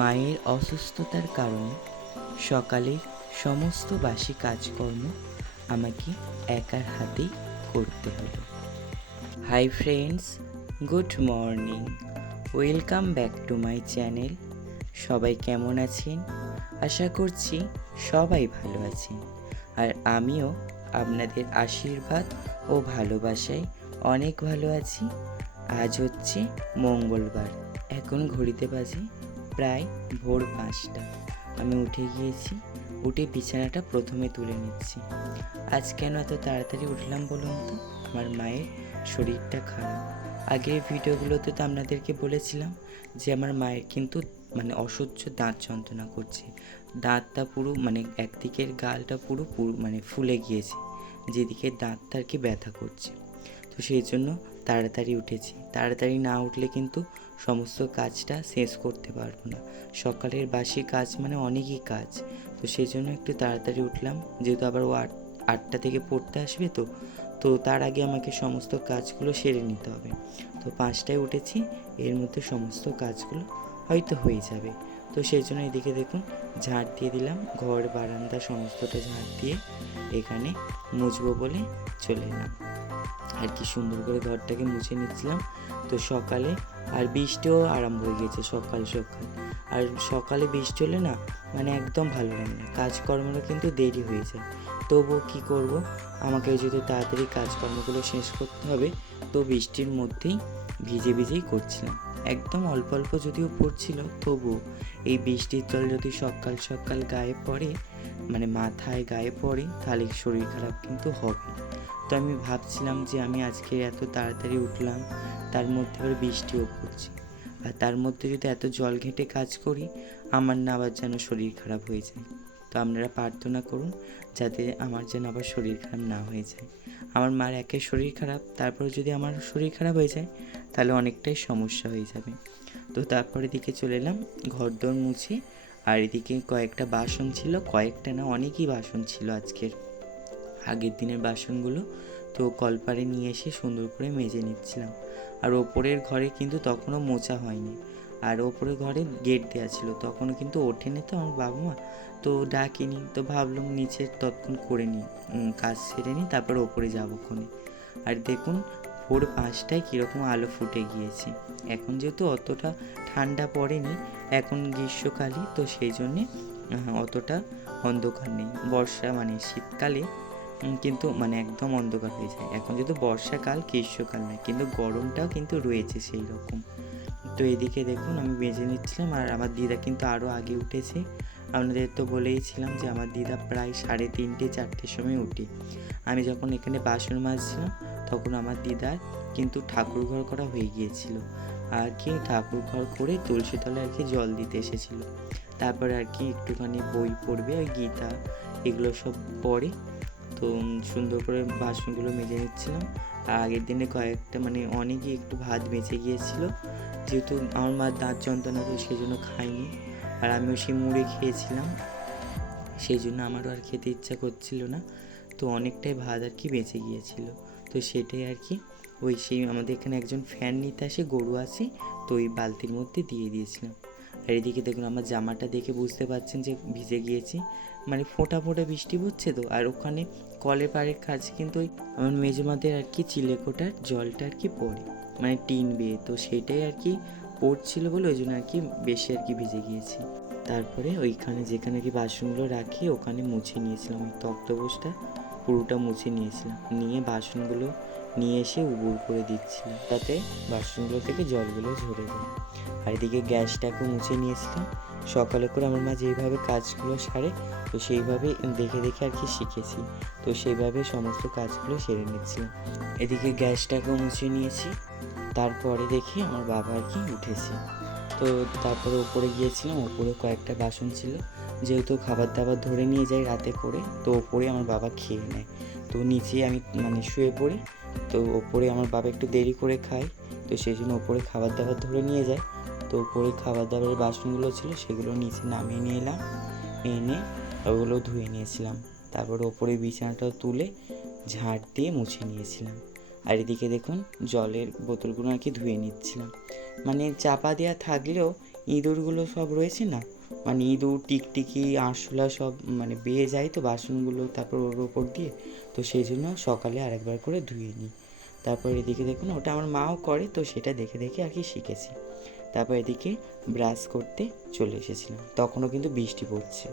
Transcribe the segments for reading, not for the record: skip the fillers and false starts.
মায়ের অসুস্থতার কারণে সকালের সমস্ত বাসি কাজকর্ম আমাকে একার হাতেই করতে হলো। Hi friends, good morning, welcome back to my channel. সবাই কেমন আছেন? আশা করছি সবাই ভালো আছেন, আর আমিও আপনাদের আশীর্বাদ ও ভালোবাসায় অনেক ভালো আছি। আজ হচ্ছে মঙ্গলবার, এখন ঘড়িতে বাজে প্রায় ভোর 5টা। আমি উঠে গিয়েছি, উঠে বিছানাটা প্রথমে তুলে নিচ্ছি। আজ কেন এত তাড়াতাড়ি উঠলাম বলুন তো? আমার মায়ের শরীরটা খারাপ। আগের ভিডিওগুলোতে তো আপনাদেরকে বলেছিলাম যে আমার মায়ের কিন্তু অসহ্য দাঁত যন্ত্রণা করছে। দাঁতটা পুরো একদিকের গালটা পুরো ফুলে গিয়েছে, যেদিকে দাঁতটা আর কি ব্যথা করছে। তো সেই জন্য তাড়াতাড়ি উঠেছি। তাড়াতাড়ি না উঠলে কিন্তু সমস্ত কাজটা শেষ করতে পারবো না। সকালের বাসি কাজ অনেকই কাজ, তো সেই জন্য একটু তাড়াতাড়ি উঠলাম, যেহেতু আবার ও 8টা থেকে পড়তে আসবে। তো তার আগে আমাকে সমস্ত কাজগুলো সেরে নিতে হবে। তো 5টায় উঠেছি, এর মধ্যে সমস্ত কাজগুলো হয়তো হয়ে যাবে। তো সেই জন্য এদিকে দেখুন ঝাড় দিয়ে দিলাম, ঘর বারান্দা সমস্তটা ঝাড় দিয়ে এখানে মুছবো বলে চলে এলাম আর কি। সুন্দর করে ঘরটাকে মুছে নিচ্ছিলাম। তো সকালে আর বৃষ্টিও আরম্ভ হয়ে গেছে সকাল সকাল। আর সকালে বৃষ্টি হলে না একদম ভালো লাগে না, কাজকর্মটা কিন্তু দেরি হয়ে যায়। তবুও কী করব, আমাকে যেহেতু তাড়াতাড়ি কাজকর্মগুলো শেষ করতে হবে, তো বৃষ্টির মধ্যেই ভিজেই করছিলাম। একদম অল্প অল্প যদিও পড়ছিল, তবুও এই বৃষ্টির জল যদি সকাল সকাল গায়ে পড়ে, মাথায় গায়ে পড়ে, তাহলে শরীর খারাপ কিন্তু হবে। তো আমি ভাবছিলাম যে আমি আজকে এত তাড়াতাড়ি উঠলাম, তার মধ্যে আবার বৃষ্টিও পড়ছে, আর তার মধ্যে যদি এত জল ঘেঁটে কাজ করি, আমার না আবার যেন শরীর খারাপ হয়ে যায়। তো আপনারা প্রার্থনা করুন যাতে আমার যেন আবার শরীর খারাপ না হয়ে যায়। আমার মার একে শরীর খারাপ, তারপরে যদি আমার শরীর খারাপ হয়ে যায় তাহলে অনেকটাই সমস্যা হয়ে যাবে। তো তারপরে দিকে চলে এলাম ঘরদোর মুছে। আর এদিকে কয়েকটা বাসন ছিল, কয়েকটা না অনেকই বাসন ছিল আজকের, আগের দিনের বাসনগুলো। তো কলপারে নিয়ে এসে সুন্দর করে মেজে নিচ্ছিলাম। আর ওপরের ঘরে কিন্তু তখনও মোছা হয়নি, আর ওপরের ঘরে গেট দেওয়া ছিল, তখনও কিন্তু ওঠেনি তো আমার বাবা মা, তো ডাকিনি। তো ভাবলাম নিচে তৎক্ষণ করে নিই, কাজ সেরে নিই, তারপর ওপরে যাবো ক্ষণে। আর দেখুন ভোর 5টায় কীরকম আলো ফুটে গিয়েছে। এখন যেহেতু অতটা ঠান্ডা পড়েনি, এখন গ্রীষ্মকালই, তো সেই জন্যে অতটা অন্ধকার নেই। বর্ষা শীতকালে কিন্তু একদম অন্ধকার হয়ে যায়। এখন যেহেতু বর্ষাকাল, গ্রীষ্মকাল নয়, কিন্তু গরমটাও কিন্তু রয়েছে সেই রকম। তো এদিকে দেখুন আমি বেজে নিচ্ছিলাম, আর আমার দিদা কিন্তু আরও আগে উঠেছে। আপনাদের তো বলেইছিলাম যে আমার দিদা প্রায় 3:30 4টের সময় উঠে। আমি যখন এখানে বাসন মাজছিলাম তখন আমার দিদার কিন্তু ঠাকুর ঘর করা হয়ে গিয়েছিল, আর কি ঠাকুর ঘর করে তুলসী তলায় আর কি জল দিতে এসেছিল। তারপরে আর কি একটুখানি বই পড়বে, ওই গীতা এগুলো সব পড়ে। তো সুন্দর করে বাসনগুলো মেজে নিচ্ছিলাম। আর আগের দিনে কয়েকটা অনেকই একটু ভাত বেঁচে গিয়েছিল, যেহেতু আমার মার দাঁত যন্ত্রণা, তো সেই জন্য খাইনি। আর আমিও সেই মুড়ি খেয়েছিলাম, সেই জন্য আমারও আর খেতে ইচ্ছা করছিল না। তো অনেকটাই ভাত আর কি বেঁচে গিয়েছিল, তো সেটাই আর কি সেই আমাদের এখানে একজন ফ্যান নিতে আসে, গরু আছে, তো ওই বালতির মধ্যে দিয়ে দিয়েছিলাম। আর এদিকে দেখুন আমার জামাটা দেখে বুঝতে পারছেন যে ভিজে গিয়েছি, ফোঁটা ফোঁটা বৃষ্টি পড়ছে। তো আর ওখানে কলের পাড়ের কাছে কিন্তু ওই আমার মেজমাদের আর কি চিলেকোঠার জলটা আর কি পড়ে, টিন বেয়ে, তো সেটাই আর কি পড়ছিল বলে ওই জন্য আর কি বেশি আর কি ভিজে গিয়েছি। তারপরে ওইখানে যেখানে কি বাসনগুলো রাখি ওখানে মুছে নিয়েছিলাম, ওই তক্তপোষটা পুরোটা মুছে নিয়েছিলাম, নিয়ে বাসনগুলো নিয়ে এসে উবুড় করে দিচ্ছিলাম যাতে বাসনগুলো থেকে জলগুলো ঝরে যায়। আর এদিকে গ্যাসটাকে মুছে নিয়েছিলাম। সকালে করে আমার মা যেইভাবে কাজগুলো সারে, তো সেইভাবে দেখে দেখে আর কি শিখেছি, তো সেইভাবে সমস্ত কাজগুলো সেরে নিচ্ছিলাম। এদিকে গ্যাসটাকেও মুছে নিয়েছি। তারপরে দেখি আমার বাবা আর কি উঠেছে, তো তারপরে ওপরে গিয়েছিলাম। ওপরে কয়েকটা বাসন ছিল, যেহেতু খাবার দাবার ধরে নিয়ে যাই রাতে করে, তো ওপরে আমার বাবা খেয়ে নেয়। তো নিচে আমি শুয়ে পড়ি, তো ওপরে আমার বাবা একটু দেরি করে খায়, তো সেই জন্য ওপরে খাবার দাবার ধরে নিয়ে যায়। তো ওপরে খাবার দাবারের বাসনগুলো ছিল সেগুলো নিচে নামিয়ে নিয়ে এলাম, এনে ওগুলো ধুয়ে নিয়েছিলাম। তারপর ওপরে বিছানাটাও তুলে ঝাড় দিয়ে মুছে নিয়েছিলাম। আর এদিকে দেখুন জলের বোতলগুলো আর কি ধুয়ে নিচ্ছিলাম। চাপা দেওয়া থাকলেও ইঁদুরগুলো সব রয়েছে না, মানে ইঁদুর টিকটিকি আরশোলা সব মানে বেয়ে যায় তো বাসনগুলো, তারপর ওর ওপর দিয়ে, তো সেই জন্য সকালে আরেকবার করে ধুয়ে নিই। তারপর এদিকে দেখুন ওটা আমার মাও করে, তো সেটা দেখে দেখে আর কি শিখেছি। তারপর এদিকে ব্রাশ করতে চলে এসেছিলাম, তখনও কিন্তু বৃষ্টি পড়ছে।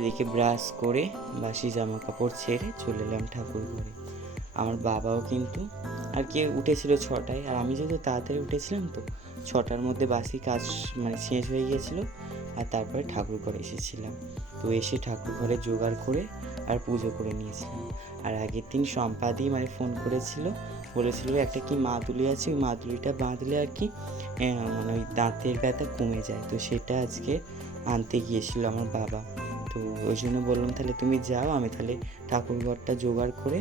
এদিকে ব্রাশ করে বাসি জামা কাপড় ছেড়ে চলে এলাম ঠাকুর ঘরে। আমার বাবাও কিন্তু আর কি উঠেছিল 6টায়, আর আমি যেহেতু তাড়াতাড়ি উঠেছিলাম তো 6টার মধ্যে বাসি কাজ মানে শেষ হয়ে গিয়েছিলো, আর তারপরে ঠাকুর ঘরে এসেছিলাম। তো এসে ঠাকুর ঘরে জোগাড় করে আর পুজো করে নিয়েছিলাম। আর আগের দিন সম্পাদি মানে ফোন করেছিল, বলেছিল একটা কি মাদুলি আছে, ওই মাদুলিটা বাঁধলে আর কি মানে ওই দাঁতের ব্যথা কমে যায়, তো সেটা আজকে আনতে গিয়েছিল আমার বাবা। তো ওই জন্য বললাম তাহলে তুমি যাও, আমি তাহলে ঠাকুর ঘরটা জোগাড় করে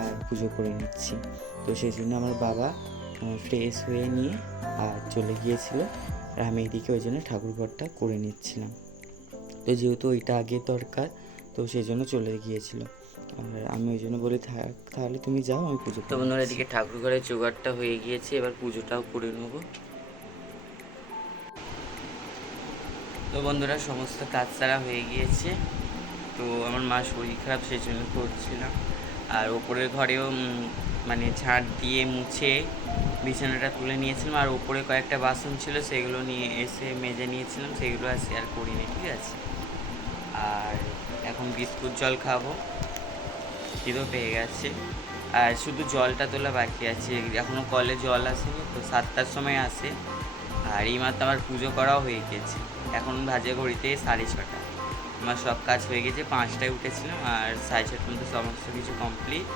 আর পুজো করে নিচ্ছি। তো সেই জন্য আমার বাবা ফ্রেশ হয়ে নিয়ে আর চলে গিয়েছিল, আর আমি এদিকে ওই জন্য ঠাকুর ঘরটা করে নিচ্ছিলাম। তো যেহেতু ওইটা আগে দরকার, তো সেই জন্য চলে গিয়েছিল, আর আমি ওই জন্য বলি থাক তাহলে তুমি যাও, আমি পুজো। তো বন্ধুরা এদিকে ঠাকুর ঘরের জোগাড়টা হয়ে গিয়েছে, এবার পুজোটাও করে নেব। তো বন্ধুরা সমস্ত কাজ সারা হয়ে গিয়েছে। তো আমার মা শরীর খারাপ, সেই জন্য করছিলাম। আর ওপরের ঘরেও মানে ঝাঁট দিয়ে মুছে বিছানাটা তুলে নিয়েছিলাম, আর ওপরে কয়েকটা বাসন ছিল সেগুলো নিয়ে এসে মেজে নিয়েছিলাম, সেগুলো আর শেয়ার করিনি, ঠিক আছে। আর এখন বিস্কুট জল খাবো, খিদেও পেয়ে গেছে। আর শুধু জলটা তোলা বাকি আছে, এখনও কলে জল আসেনি, তো 7টার সময় আসে। আর এই মাত্র আমার পুজো করাও হয়ে গেছে, এখন বাজে ঘড়িতে 6:30। আমার সব কাজ হয়ে গেছে, 5টায় উঠেছিলাম, আর 6:30 মধ্যে সমস্ত কিছু কমপ্লিট।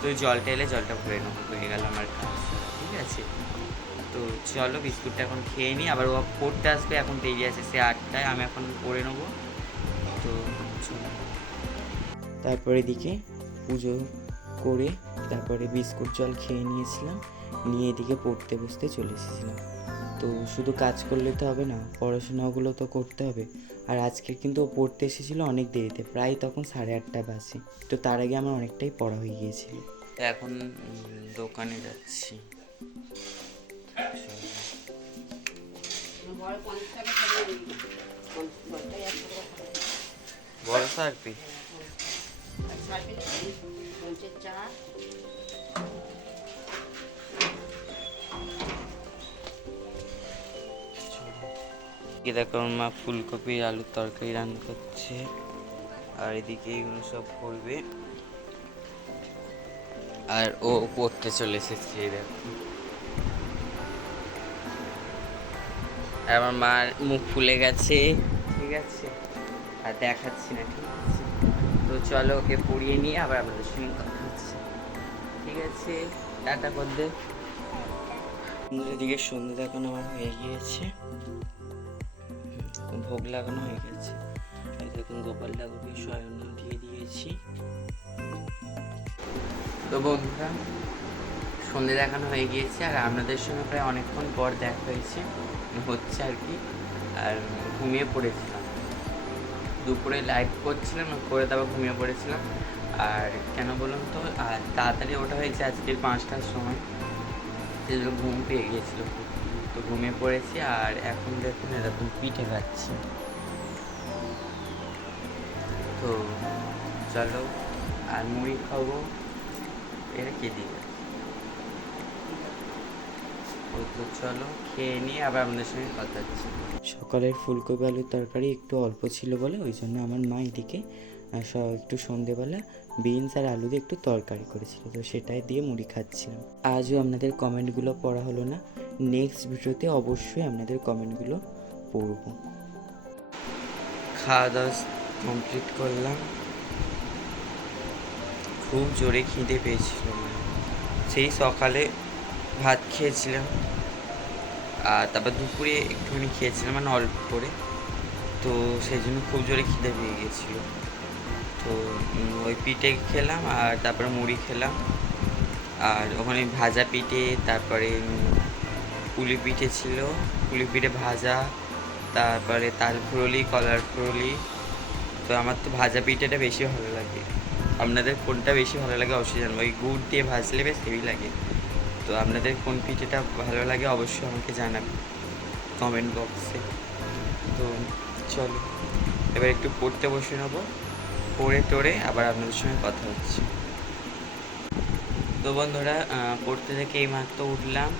তো জলটা এলে জলটা ভরে নেবো, হয়ে গেল আমার কাজ, ঠিক আছে। তো চলো বিস্কুটটা এখন খেয়ে নিই, আবার ও পড়তে আসবে, এখন দেরি আছে, সে 8টায়, আমি এখন পড়ে নেবো। তো চলো, তারপরে এদিকে পুজো করে তারপরে বিস্কুট জল খেয়ে নিয়েছিলাম, নিয়ে এদিকে পড়তে বসতে চলে এসেছিলাম। তো শুধু কাজ করলে তো হবে না, পড়াশোনাগুলো তো করতে হবে। আর আজকে কিন্তু ও পড়তে এসেছিলো অনেক দেরিতে, প্রায় তখন 8:30 বাজে, তো তার আগে আমার অনেকটাই পড়া হয়ে গিয়েছিল। এখন দোকানে যাচ্ছি। বড় সার্পি দেখো আমার মা ফুলকপি আলুর তরকারি রান্না করছে, আর এদিকে এগুলো সব করবে, আর ও পড়তে চলে এসেছে। দেখো আমার মার মুখ ফুলে গেছে, ঠিক আছে, আর দেখাচ্ছি না, ঠিক আছে। তো চলো ওকে পড়িয়ে নিয়ে আবার আপনাদের সঙ্গে কথা হচ্ছে, ঠিক আছে, টাটা করে দে। এদিকে সন্ধ্যে দেখানো আমার হয়ে গিয়েছে, ভোগ লাগানো হয়ে গেছে। এই দেখুন গোপাল ঠাকুরকে শয়ন দিয়ে দিয়েছি। তো বন্ধুরা সন্ধ্যে দেখানো হয়ে গিয়েছে, আর আপনাদের সঙ্গে প্রায় অনেকক্ষণ পর দেখা হয়েছে হচ্ছে আর কি। আর ঘুমিয়ে পড়েছিলাম, দুপুরে লাইভ করছিলাম, করে তারপর ঘুমিয়ে পড়েছিলাম। আর কেন বলুন তো, আর তাড়াতাড়ি ওটা হয়েছে আজকে 5টার সময়, সেগুলো ঘুম পেয়ে গিয়েছিলো, তো ঘুমিয়ে পড়েছি। আর এখন দেখুন এরকম পিঠে খাচ্ছি। তো চলো, আর মুড়ি খাবো, এটা কে দিবে। তো চলো খেয়ে নিয়ে আবার আমাদের সঙ্গে কথা হচ্ছে। সকালের ফুলকপি আলুর তরকারি একটু অল্প ছিল বলে ওই জন্য আমার মা এদিকে একটু সন্ধেবেলা বিনস আর আলু দিয়ে একটু তরকারি করেছিল, তো সেটাই দিয়ে মুড়ি খাচ্ছিলাম। আজও আপনাদের কমেন্টগুলো পড়া হলো না, নেক্সট ভিডিওতে অবশ্যই আপনাদের কমেন্টগুলো পড়ব। খাওয়া দাওয়া কমপ্লিট করলাম, খুব জোরে খিদে পেয়েছিল, সেই সকালে ভাত খেয়েছিলাম, আর তারপর দুপুরে একটুখানি খেয়েছিলাম, মানে অল্প করে। তো তো সেই জন্য খুব জোরে খিদে পেয়ে গেছিলো। তো ওই পিঠে খেলাম আর তারপরে মুড়ি খেলাম। আর ওখানে ভাজা পিঠে, তারপরে পুলি পিঠে ছিল, পুলি পিঠে ভাজা, তারপরে তাল ফুরুলি, কলার ফুরুলি। তো আমার তো ভাজা পিঠেটা বেশি ভালো লাগে। আপনাদের কোনটা বেশি ভালো লাগে অবশ্যই জানবো। ওই গুড় দিয়ে ভাজলে বেশ হেভি লাগে। তো আপনাদের কোন পিঠেটা ভালো লাগে অবশ্যই আমাকে জানাবেন কমেন্ট বক্সে। তো চলো এবার একটু পড়তে বসে নেবো, পড়ে টোড়ে আবার আপনাদের সঙ্গে কথা হচ্ছে। তো বন্ধুরা, পড়তে থেকে এইমাত্র উঠলাম,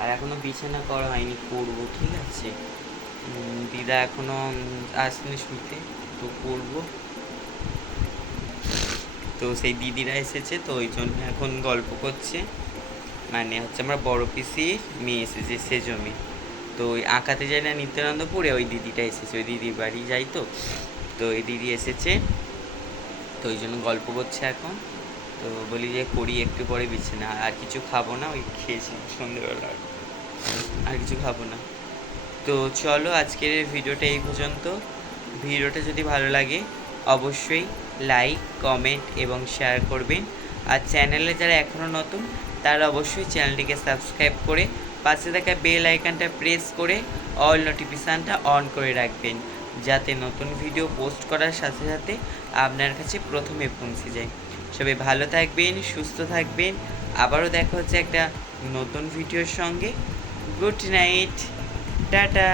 আর এখনও বিছানা করা হয়নি, করবো, ঠিক আছে। দিদা এখনও আসেনি শুতে, তো করবো। তো সেই দিদিরা এসেছে, তো ওই জন্য এখন গল্প করছে। মানে হচ্ছে আমার বড় পিসির মেয়ে এসেছে সেজমি। তো ওই আঁকাতে যায় না নিত্যানন্দপুরে, ওই দিদিটা এসেছে, ওই দিদির বাড়ি যাই। তো তো ওই দিদি এসেছে, তো ওই জন্য গল্প করছে এখন। তো বলি যে করি একটু পরে বিছানা, আর কিছু খাবো না, ওই খেয়েছি সন্ধ্যেবেলা, আর কিছু খাবো না। তো চলো আজকের ভিডিওটা এই পর্যন্ত। ভিডিওটা যদি ভালো লাগে অবশ্যই লাইক, কমেন্ট এবং শেয়ার করবেন। আর চ্যানেলে যারা এখনও নতুন তারা অবশ্যই চ্যানেলটিকে সাবস্ক্রাইব করে পাশে থাকা বেল আইকনটা প্রেস করে অল নোটিফিকেশানটা অন করে রাখবেন, যাতে নতুন ভিডিও পোস্ট করার সাথে সাথে আপনার কাছে প্রথমে পৌঁছে যায়। সবাই ভালো থাকবেন, সুস্থ থাকবেন। আবারও দেখা হচ্ছে একটা নতুন ভিডিওর সঙ্গে। Good night, tata.